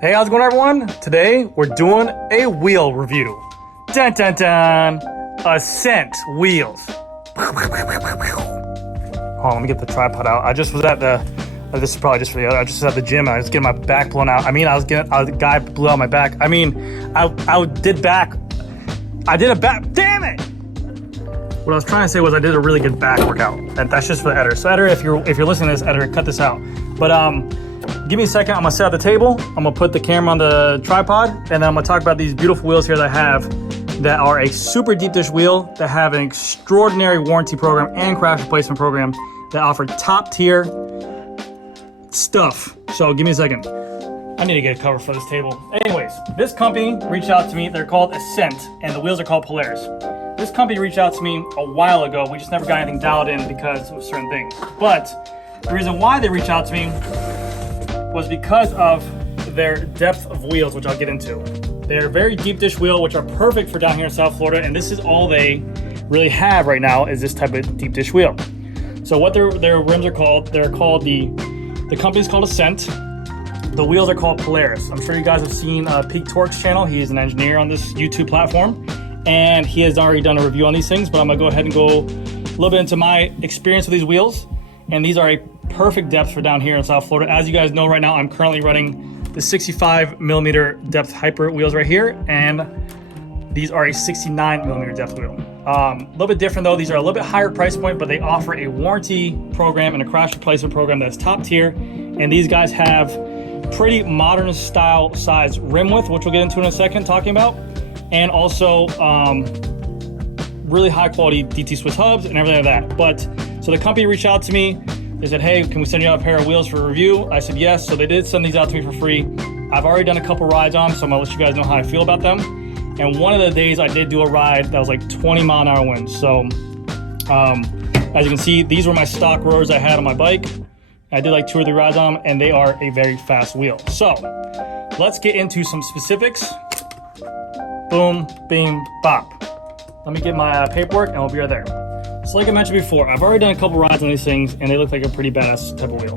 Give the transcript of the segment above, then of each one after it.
Hey, how's it going, everyone? Today we're doing a wheel review. Dun dun dun! Ascent wheels. Hold on, let me get the tripod out. I just was at the. This is probably just for the other. I just was at the gym. I was getting my back blown out. The guy blew out my back. I did a back. Damn it! What I was trying to say was I did a really good back workout. And that's just for the editor. So editor, if you're listening to this, editor, cut this out. But give me a second. I'm gonna set up the table. I'm gonna put the camera on the tripod, and then I'm gonna talk about these beautiful wheels here that I have that are a super deep dish wheel that have an extraordinary warranty program and crash replacement program that offer top tier stuff. So give me a second. I need to get a cover for this table. Anyways, this company reached out to me. They're called Ascent, and the wheels are called Polaris. This company reached out to me a while ago. We just never got anything dialed in because of certain things. But the reason why they reached out to me was because of their depth of wheels, which I'll get into. They're very deep dish wheel, which are perfect for down here in South Florida, and this is all they really have right now is this type of deep dish wheel. So what their rims are called, the company's called Ascent. The wheels are called Polaris. I'm sure you guys have seen Peak Torque's channel. He is an engineer on this YouTube platform, and he has already done a review on these things, but I'm gonna go ahead and go a little bit into my experience with these wheels. And these are a perfect depth for down here in South Florida. As you guys know right now, I'm currently running the 65 millimeter depth hyper wheels right here, and these are a 69 millimeter depth wheel. A little bit different though. These are a little bit higher price point, but they offer a warranty program and a crash replacement program that's top tier. And these guys have pretty modern style size rim width, which we'll get into in a second talking about. And also really high quality DT Swiss hubs and everything like that. But so the company reached out to me. They said, hey, can we send you out a pair of wheels for review? I said yes. So they did send these out to me for free. I've already done a couple rides on them, so I'm gonna let you guys know how I feel about them. And one of the days I did do a ride that was like 20 mile an hour winds. So as you can see, these were my stock rotors I had on my bike. I did like 2 or 3 rides on them, and they are a very fast wheel. So let's get into some specifics. Boom, beam, bop. Let me get my paperwork and we'll be right there. So like I mentioned before, I've already done a couple rides on these things and they look like a pretty badass type of wheel.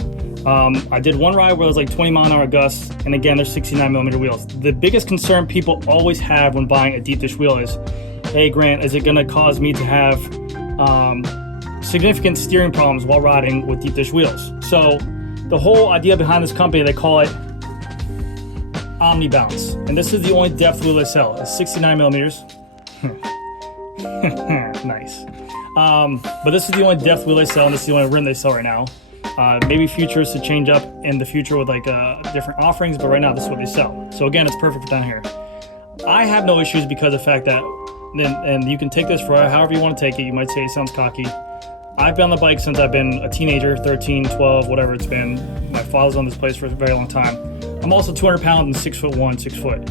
I did one ride where it was like 20 mile an hour gusts, and again, they're 69 millimeter wheels. The biggest concern people always have when buying a deep dish wheel is, hey Grant, is it gonna cause me to have significant steering problems while riding with deep dish wheels? So the whole idea behind this company, they call it Omni Bounce, and this is the only depth wheel they sell. It's 69 millimeters. Nice. But this is the only depth wheel they sell, and this is the only rim they sell right now. Maybe futures to change up in the future with like different offerings, but right now this is what they sell. So again, it's perfect for down here. I have no issues because of the fact that, and you can take this for however you want to take it. You might say it sounds cocky. I've been on the bike since I've been a teenager, 13, 12, whatever it's been. My father's on this place for a very long time. I'm also 200 pounds and 6'1", 6 foot.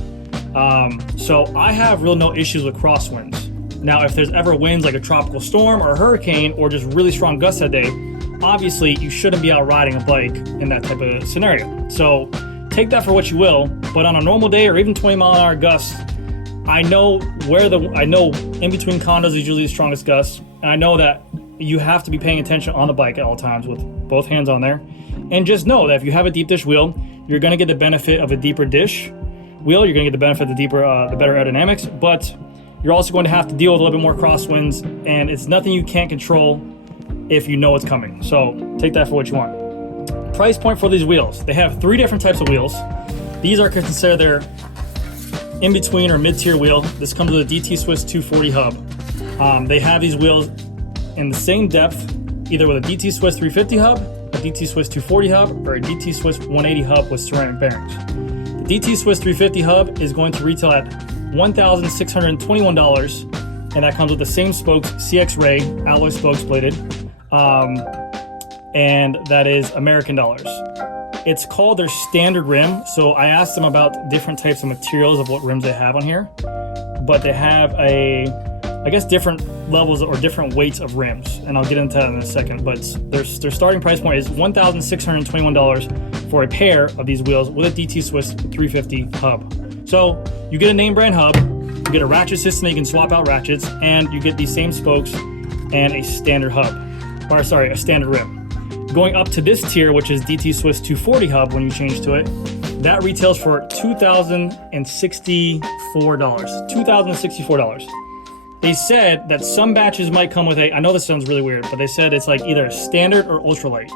So I have real no issues with crosswinds. Now, if there's ever winds like a tropical storm or a hurricane or just really strong gusts that day, obviously you shouldn't be out riding a bike in that type of scenario. So take that for what you will, but on a normal day or even 20 mile an hour gusts, I know in between condos is usually the strongest gusts, and I know that you have to be paying attention on the bike at all times with both hands on there. And just know that if you have a deep dish wheel, you're gonna get the benefit of a deeper dish wheel, you're gonna get the benefit of the better aerodynamics, but you're also going to have to deal with a little bit more crosswinds, and it's nothing you can't control if you know it's coming. So take that for what you want. Price point for these wheels. They have 3 different types of wheels. These are considered their in-between or mid-tier wheel. This comes with a DT Swiss 240 hub. They have these wheels in the same depth, either with a DT Swiss 350 hub, a DT Swiss 240 hub, or a DT Swiss 180 hub with ceramic bearings. The DT Swiss 350 hub is going to retail at $1,621, and that comes with the same spokes, CX Ray alloy spokes bladed, and that is American dollars. It's called their standard rim, so I asked them about different types of materials of what rims they have on here, but they have I guess different levels or different weights of rims, and I'll get into that in a second, but their starting price point is $1,621 for a pair of these wheels with a DT Swiss 350 hub. So you get a name brand hub, you get a ratchet system that you can swap out ratchets, and you get these same spokes and a standard hub, or sorry, a standard rim. Going up to this tier, which is DT Swiss 240 hub, when you change to it, that retails for $2,064. $2,064. They said that some batches might come with I know this sounds really weird, but they said it's like either a standard or ultralight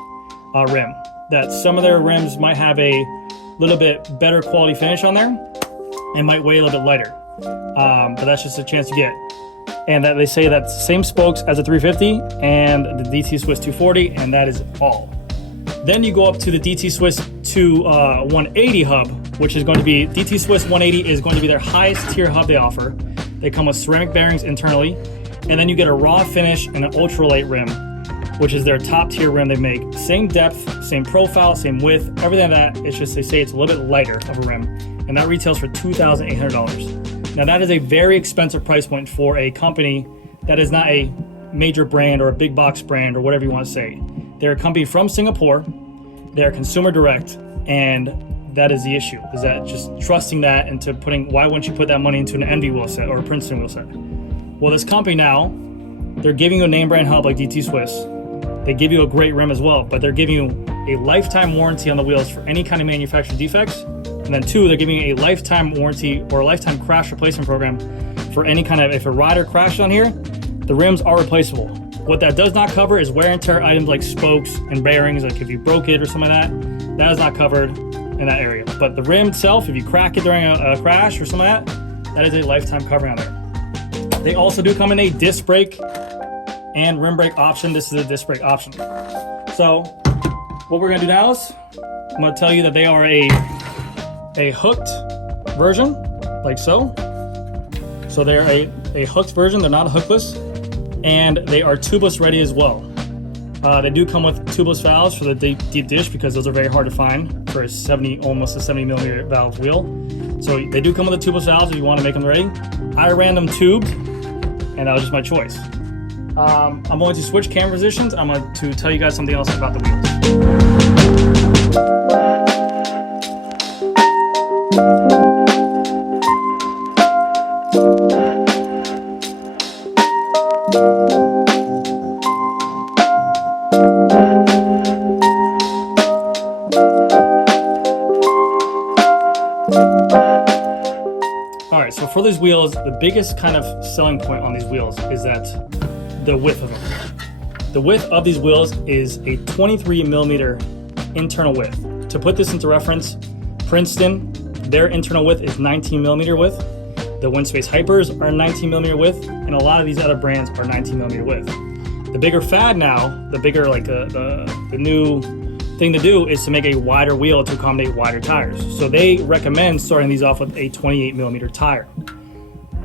rim. That some of their rims might have a little bit better quality finish on there and might weigh a little bit lighter. But that's just a chance to get. And that they say that same spokes as a 350 and the DT Swiss 240, and that is all. Then you go up to the DT Swiss 180 hub, which is going to be, DT Swiss 180 is going to be their highest tier hub they offer. They come with ceramic bearings internally, and then you get a raw finish and an ultralight rim, which is their top tier rim they make. Same depth, same profile, same width, everything like that. It's just they say it's a little bit lighter of a rim, and that retails for $2,800. Now that is a very expensive price point for a company that is not a major brand or a big box brand or whatever you want to say. They're a company from Singapore, they're consumer direct, and that is the issue, is that just trusting that into putting, why wouldn't you put that money into an Envy wheel set or a Princeton wheel set? Well, this company now, they're giving you a name brand hub like DT Swiss. They give you a great rim as well, but they're giving you a lifetime warranty on the wheels for any kind of manufacturer defects. And then two, they're giving you a lifetime warranty or a lifetime crash replacement program for any kind of, if a rider crashed on here, the rims are replaceable. What that does not cover is wear and tear items like spokes and bearings, like if you broke it or something like that is not covered in that area. But the rim itself, if you crack it during a crash or something like that is a lifetime covering on there. They also do come in a disc brake and rim brake option. This is a disc brake option. So what we're gonna do now is, I'm gonna tell you that they are a hooked version, like so. So they're a hooked version, they're not a hookless, and they are tubeless ready as well. They do come with tubeless valves for the deep dish because those are very hard to find for a almost a 70 millimeter valve wheel. So they do come with the tubeless valves if you want to make them ready. I ran them tubed, and that was just my choice. I'm going to switch camera positions. I'm going to tell you guys something else about the wheels. Alright, so for these wheels, the biggest kind of selling point on these wheels is that the width of them. The width of these wheels is a 23 millimeter internal width. To put this into reference, Princeton, their internal width is 19 millimeter width. The WINSPACE Hypers are 19 millimeter width, and a lot of these other brands are 19 millimeter width. The bigger fad now, the bigger like the new thing to do is to make a wider wheel to accommodate wider tires. So they recommend starting these off with a 28 millimeter tire.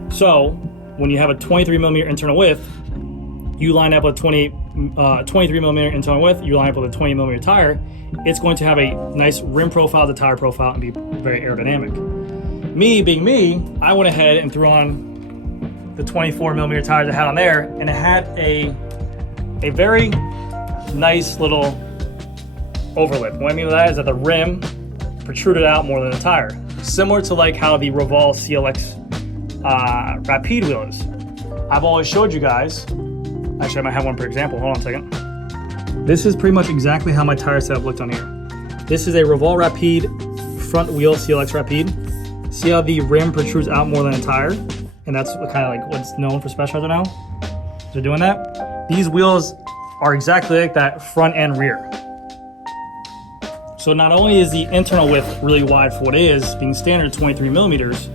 So when you have a 23 millimeter internal width, you line up with 23 millimeter internal width, you line up with a 20 millimeter tire, it's going to have a nice rim profile, the tire profile, and be very aerodynamic. Me being me, I went ahead and threw on the 24 millimeter tires I had on there, and it had a very nice little overlip. What I mean by that is that the rim protruded out more than the tire. Similar to like how the Revol CLX Rapide wheel is. I've always showed you guys, actually I might have one for example, hold on a second. This is pretty much exactly how my tire setup looked on here. This is a Revol Rapide front wheel CLX Rapide. See how the rim protrudes out more than a tire? And that's kind of like what's known for Specialized now. They're doing that. These wheels are exactly like that, front and rear. So not only is the internal width really wide for what it is, being standard 23 millimeters,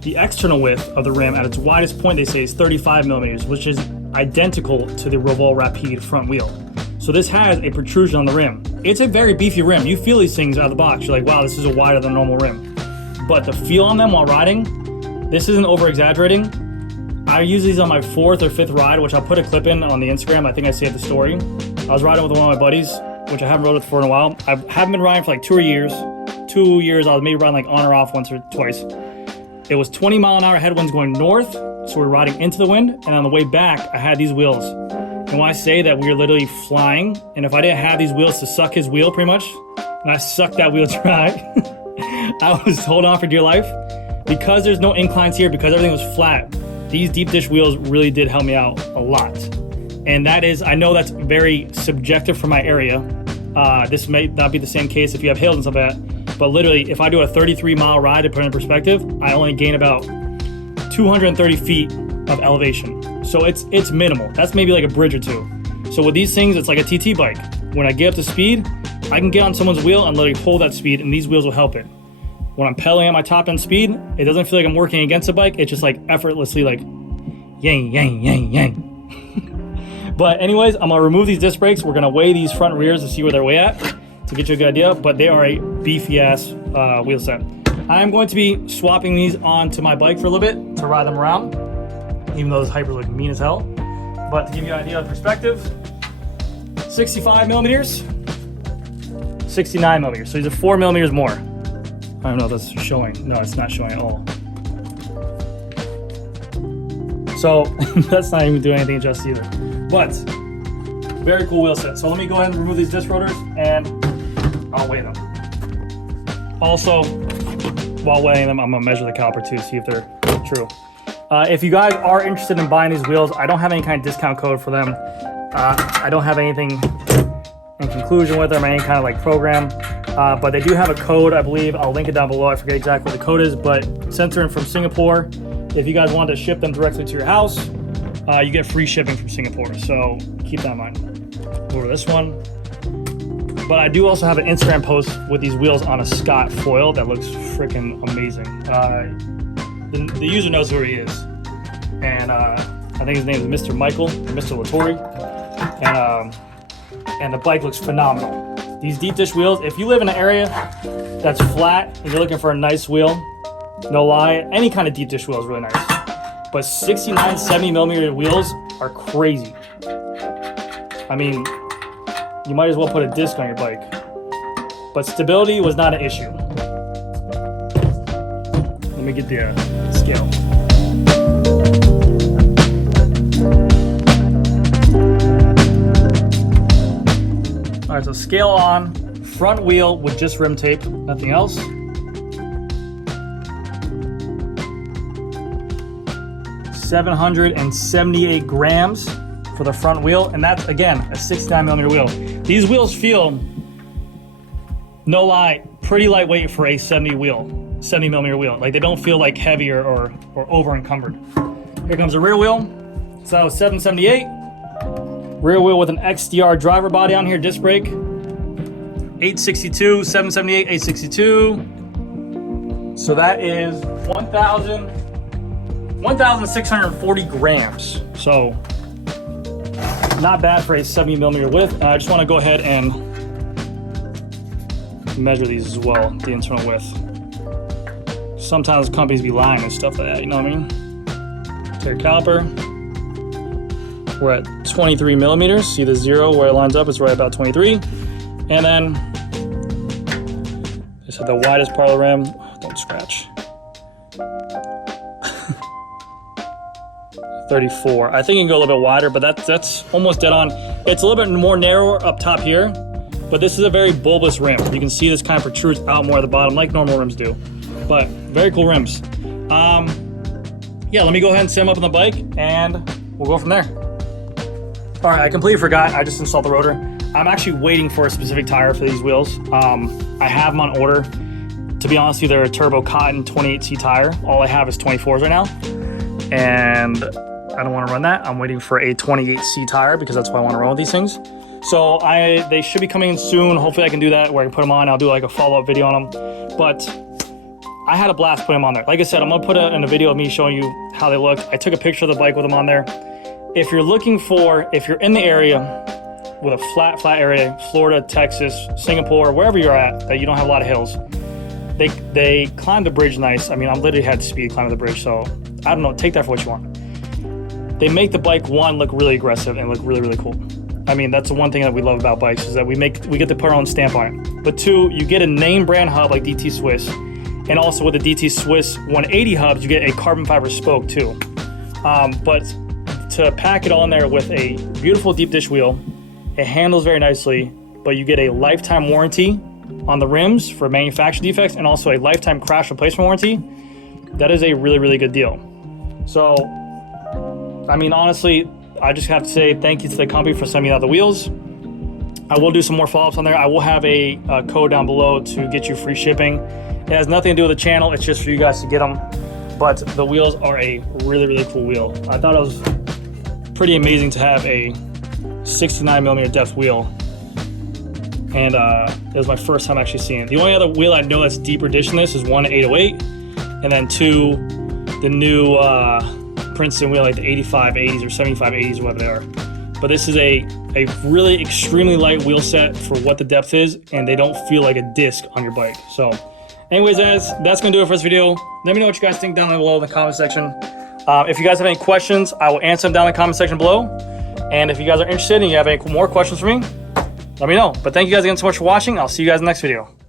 the external width of the rim at its widest point they say is 35 millimeters, which is identical to the Revol Rapide front wheel. So this has a protrusion on the rim. It's a very beefy rim. You feel these things out of the box. You're like, wow, this is a wider than normal rim. But the feel on them while riding, this isn't over exaggerating. I use these on my 4th or 5th ride, which I'll put a clip in on the Instagram. I think I saved the story. I was riding with one of my buddies, which I haven't rode with for in a while. I haven't been riding for like 2 years. 2 years, I was maybe riding like on or off once or twice. It was 20 mile an hour headwinds going north, so we're riding into the wind, and on the way back, I had these wheels. And when I say that we were literally flying, and if I didn't have these wheels to suck his wheel pretty much, and I sucked that wheel dry, I was holding on for dear life. Because there's no inclines here, because everything was flat, these deep dish wheels really did help me out a lot. And that is, I know that's very subjective for my area, This may not be the same case if you have hills and stuff like that, but literally if I do a 33-mile ride, to put it in perspective, I only gain about 230 feet of elevation. So it's minimal. That's maybe like a bridge or two. So with these things, it's like a TT bike. When I get up to speed, I can get on someone's wheel and literally hold that speed, and these wheels will help it. When I'm pedaling at my top end speed, it doesn't feel like I'm working against the bike. It's just like effortlessly like yang, yang, yang, yang. But anyways, I'm gonna remove these disc brakes. We're gonna weigh these front rears to see where they're weigh at to get you a good idea, but they are a beefy ass wheel set. I'm going to be swapping these onto my bike for a little bit to ride them around, even though those hypers look mean as hell. But to give you an idea of perspective, 65 millimeters, 69 millimeters. So these are 4 millimeters more. I don't know if that's showing. No, it's not showing at all. So that's not even doing anything just either. But very cool wheel set. So let me go ahead and remove these disc rotors and I'll weigh them. Also, while weighing them, I'm gonna measure the caliper too, see if they're true. If you guys are interested in buying these wheels, I don't have any kind of discount code for them. I don't have anything in conclusion with them or any kind of like program, but they do have a code, I believe. I'll link it down below. I forget exactly what the code is, but since they're from Singapore, if you guys want to ship them directly to your house, you get free shipping from Singapore. So keep that in mind. Over this one. But I do also have an Instagram post with these wheels on a Scott foil that looks freaking amazing. The user knows who he is. And I think his name is Mr. Michael, or Mr. Lattori. And the bike looks phenomenal. These deep dish wheels, if you live in an area that's flat and you're looking for a nice wheel, no lie, any kind of deep dish wheel is really nice. But 69, 70 millimeter wheels are crazy. I mean, you might as well put a disc on your bike. But stability was not an issue. Let me get the scale. All right, so scale on, front wheel with just rim tape, nothing else. 778 grams for the front wheel, and that's again a 69 millimeter wheel. These wheels feel, no lie, pretty lightweight for a 70 millimeter wheel. Like they don't feel like heavy or over encumbered. Here comes the rear wheel. So 778. Rear wheel with an XDR driver body on here, disc brake. 862, 778, 862. So that is 1,640 grams. So not bad for a 70 millimeter width. I just want to go ahead and measure these as well, the internal width. Sometimes companies be lying and stuff like that, you know what I mean? Take caliper. We're at 23 millimeters. See the zero where it lines up, it's right about 23. And then this is the widest part of the rim. Don't scratch. 34. I think you can go a little bit wider, but that's almost dead on. It's a little bit more narrower up top here, but this is a very bulbous rim. You can see this kind of protrudes out more at the bottom like normal rims do. But very cool rims. Yeah, let me go ahead and set them up on the bike and we'll go from there. All right, I completely forgot. I just installed the rotor. I'm actually waiting for a specific tire for these wheels. I have them on order. To be honest with you, they're a turbo cotton 28C tire. All I have is 24s right now. And I don't want to run that. I'm waiting for a 28C tire because that's what I want to run with these things. So they should be coming in soon. Hopefully I can do that where I can put them on. I'll do like a follow-up video on them. But I had a blast putting them on there. Like I said, I'm gonna put it in a video of me showing you how they look. I took a picture of the bike with them on there. If you're in the area with a flat area, Florida, Texas, Singapore, wherever you're at, that you don't have a lot of hills, they climb the bridge nice. I mean, I literally had speed climbing the bridge, so I don't know, take that for what you want. They make the bike, one, look really aggressive and look really, really cool. I mean, that's the one thing that we love about bikes is that we get to put our own stamp on it. But two, you get a name brand hub like DT Swiss, and also with the DT Swiss 180 hubs, you get a carbon fiber spoke too. But to pack it all in there with a beautiful deep dish wheel, it handles very nicely, but you get a lifetime warranty on the rims for manufacturing defects and also a lifetime crash replacement warranty. That is a really, really good deal. So, I mean, honestly, I just have to say thank you to the company for sending me out the wheels. I will do some more follow-ups on there. I will have a code down below to get you free shipping. It has nothing to do with the channel. It's just for you guys to get them. But the wheels are a really, really cool wheel. I thought it was pretty amazing to have a 69mm depth wheel. And it was my first time actually seeing it. The only other wheel I know that's deeper dish than this is one 808, and then two, the new Princeton wheel, like the 8580s or 7580s or whatever they are. But this is a really extremely light wheel set for what the depth is, and they don't feel like a disc on your bike. So anyways, guys, that's gonna do it for this video. Let me know what you guys think down below in the comment section. If you guys have any questions, I will answer them down in the comment section below. And if you guys are interested and you have any more questions for me, let me know. But thank you guys again so much for watching. I'll see you guys in the next video.